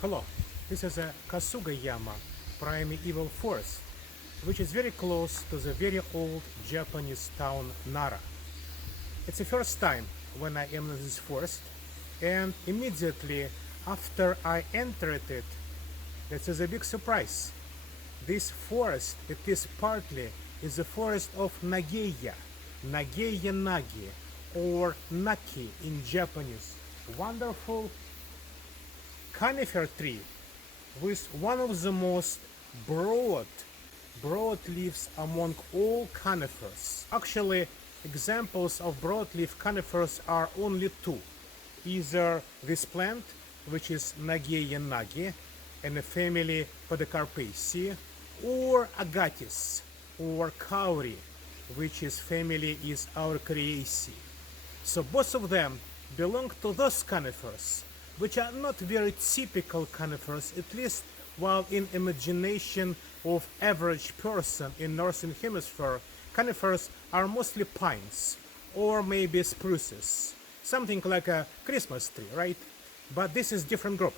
Hello, this is a Kasugayama primeval forest, which is very close to the very old Japanese town Nara. It's the first time when I am in this forest, and immediately after I entered it, this is a big surprise. This forest, it is partly is the forest of Nageya, Nageya Nagi, or Naki in Japanese. Wonderful conifer tree with one of the most broad leaves among all conifers. Actually, examples of broadleaf conifers are only two. Either this plant, which is Nageya nagi, and the family Podocarpaceae, or Agathis, or Kauri, which is family is Auricariaceae. So both of them belong to those conifers, which are not very typical conifers, at least while in imagination of average person in Northern Hemisphere, conifers are mostly pines or maybe spruces, something like a Christmas tree, right? But this is different group.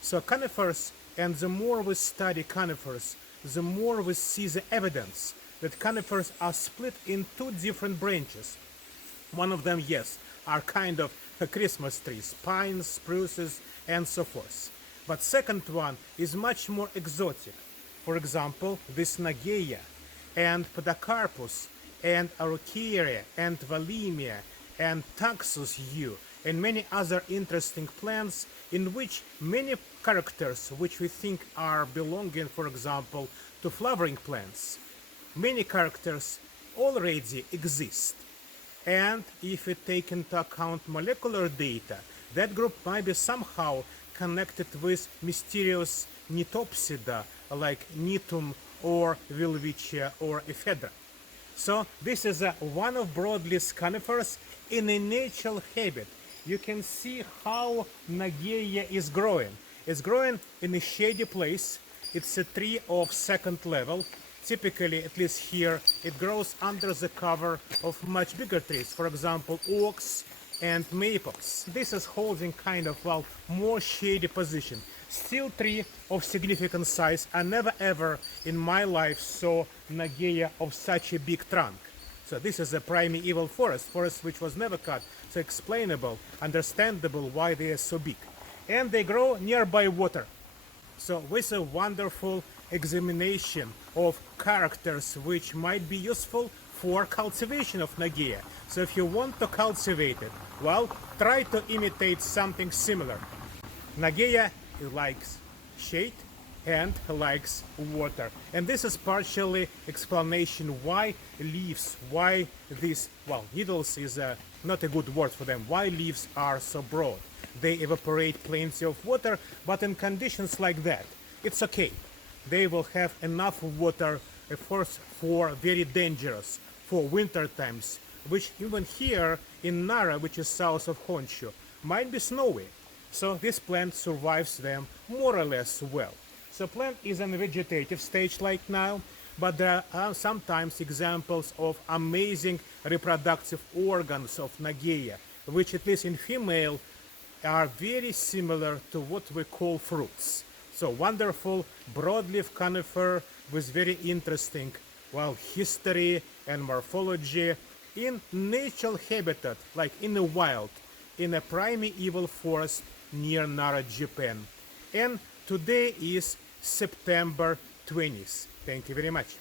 So conifers, and the more we study conifers, the more we see the evidence that conifers are split in two different branches. One of them, yes, are kind of Christmas trees, pines, spruces, and so forth. But second one is much more exotic. For example, this Nageya and Podocarpus and Araucaria and Valimia and Taxus yew and many other interesting plants in which many characters which we think are belonging, for example, to flowering plants, many characters already exist. And if we take into account molecular data, that group might be somehow connected with mysterious Nitopsida like Nitum or Wilwichia or Ephedra. So this is one of broadleaf conifers in a natural habit. You can see how Nageya is growing. It's growing in a shady place. It's a tree of second level. Typically, at least here, it grows under the cover of much bigger trees, for example, oaks and maples. This is holding kind of, well, more shady position. Still tree of significant size. I never ever in my life saw Nageya of such a big trunk. So this is a primeval forest which was never cut. So explainable, understandable why they are so big. And they grow nearby water. So with a wonderful examination of characters which might be useful for cultivation of Nageya. So if you want to cultivate it, well, try to imitate something similar. Nageya likes shade and likes water. And this is partially explanation why leaves, why these, well, needles is not a good word for them, why leaves are so broad. They evaporate plenty of water, but in conditions like that, it's okay. They will have enough water for very dangerous, for winter times, which even here in Nara, which is south of Honshu, might be snowy. So this plant survives them more or less well. So plant is in a vegetative stage like now, but there are sometimes examples of amazing reproductive organs of Nageya, which at least in female are very similar to what we call fruits. So wonderful broadleaf conifer with very interesting, well, history and morphology in natural habitat, like in the wild, in a primeval forest near Nara, Japan. And today is September 20th. Thank you very much.